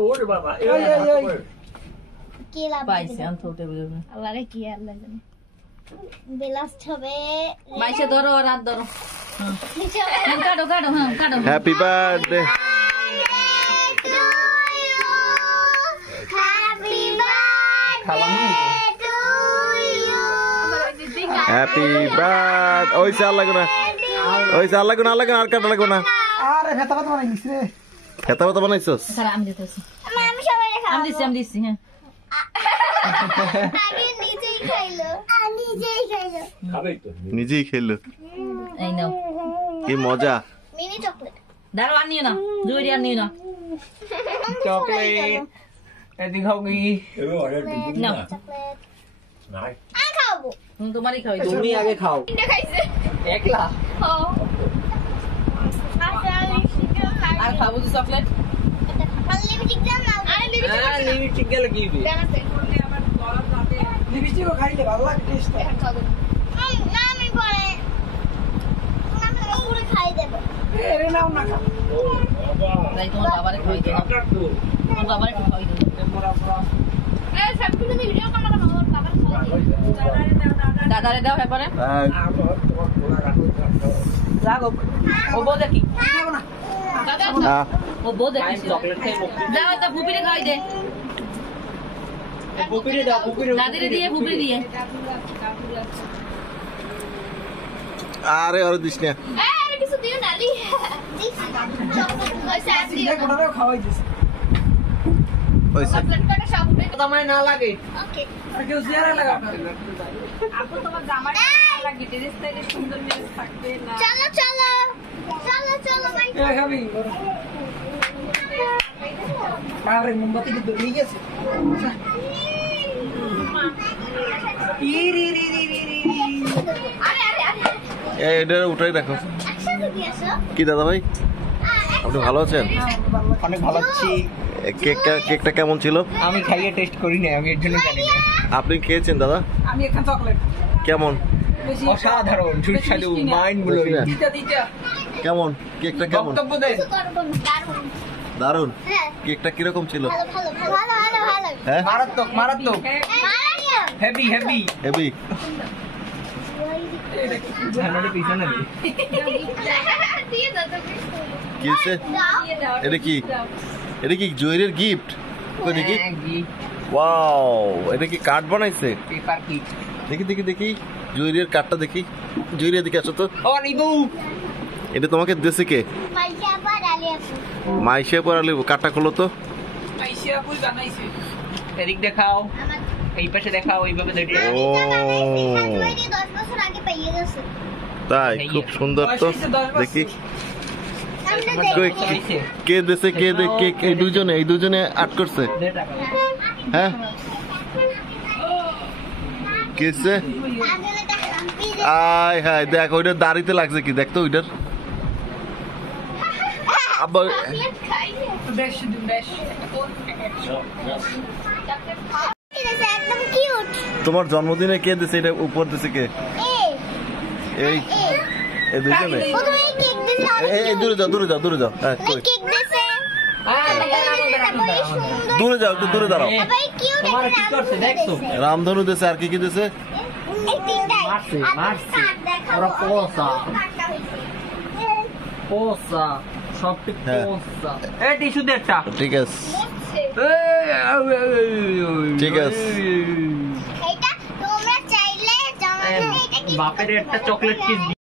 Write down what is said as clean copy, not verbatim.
ওরে বাবা এই কি লাভ পাইছে আনতে বুঝবে আল্লাহ রে কি আল্লাহ জানে বেলাস্ট হবে মাইসে ধরো রাত ধরো কাটো কাটো হ্যাঁ কাটো হ্যাপি বার্থডে হ্যাপি বার্থডে ওই চাল লাগো না ওই চাল লাগো না আর কাটা লাগো না আরে ভেতা ভেতা বানাইছিস রে খেতা পাতা বানাইছস স্যার আমি দিতেছি আমি সবাই খাবো আমি দিছি হ্যাঁ আগে নিজেই খাইলো খাবেই তো নিজেই খেলো এই নাও কি মজা মিনি চকলেট দাঁড়াও আর নিও না জুড়ি আর নিও না চকলেট এদিকে খাও কি নাও চকলেট নাই আমি খাবো তোমারই খাওয়াই তুমি আগে খাও এটা খাইছে একলা ও আর খাবো তো চকলেট লিপস্টিক দাও না আরে লিপস্টিক গেল কি দিবে লিপস্টিক খাইলে ভালো লাগে টেস্ট না আমি পরে পুরো খাই দেব এরে নাও না খা তাই তোমার বাবারে খাওয়াই দাও তোমার বাবারে খাওয়াই দাও এই সবকিছু ভিডিও করা না ওর বাবার খাওয়াই দাদারে দাও এবারে লাগো ও বউ দেখি দাদা ও বউ দেখি চকলেট খাই মুক্তি দাও তা ফুপিরে খাওয়াই দে বুকুরি দাও বুকুরি দাদিরে দিয়ে ফুপিরে দিয়ে আরে আর দিস না এই কিছু দিও না লি চকলেট কইছে আছি কোটাও খাওয়াই দিছে ওই চকলেট কাটা সব উঠে তোমায় না লাগে ওকে আর কেউ জিয়ারা লাগা আপু তোমার জামাটা লাগে ড্রেস থেকে সুন্দর মেরে থাকবে না চলো চলো চলো চলো ভাই এ খাবি আরে মোমবাতি কি দড়ি গেছে ইরি রি রি রি রি আরে আরে আরে এটা উঠাই রাখো একসাথে দিয়েছো কি দাদা ভাই আপনি ভালো আছেন অনেক ভালো আছি কেকটা কেমন ছিল আমি খাইয়ে টেস্ট করি না আমি এর জন্য জানি না আপনি খেয়েছেন দাদা আমি এখান চকলেট কেমন অসাধারণ সুস্বাদু মাইন্ড ব্লোয়িং দিতা কেমন কেকটা কেমন বক্তব্য দেন দারুণ দারুন হ্যাঁ কেকটা কিরকম ছিল ভালো ভালো ভালো ভালো ভালো হ্যাঁ মারাত্মক মারাত্মক মারিয়া হেভি হেভি হেভি ঝামেলা পিছনে নেই দিয়ে দাও তো কি হচ্ছে এটা কি জুয়েলের গিফট কই দেখি ওয়াও এটা কি কার্ড বানাইছে পেপার কি দেখি জুয়েলের কার্ডটা দেখি জুয়েলের দিকে আসো তো ও নিবু এটা তোমাকে দেশে কে পয়সা পর আলিয়া মাইশে পড়ালে কার্ডটা খোলো তো আইসা কই বানাইছে এদিক দেখাও এই পাশে দেখাও এইভাবে দেখি ও 10 বছর আগে পাইয়ে গেছে তাই খুব সুন্দর তো দেখি আমরা কই দেখি কে দেশে কে এই দুজনে আর্ট করছে হ্যাঁ কিসে আগে দেখালাম আয় হায় দেখ ওইটার দাড়িতে লাগছে কি দেখতো ওইটার আবার চকলেট খাইয়ে বেশ বেশ একদম কিউট তোমার জন্মদিনে কে দিছে এটা উপর দিছে কে এই এই দুজনে প্রথমে কেক দিছে এই দূরে যাও হ্যাঁ কই কেক দিছে দূরে যাও একটু দূরে দাঁড়াও ভাই কিউট তোমার কি করছে দেখছো রামধনু দিছে আর কি দিছে এই তিনটাই মারছে ওরা পোসা সব হ্যাঁ। পোসা এই টিস্যু দে একটা ঠিক আছে ঠিক আছে এটা তোমরা চাইলে জমা এটা কি বাপের একটা চকলেট কিস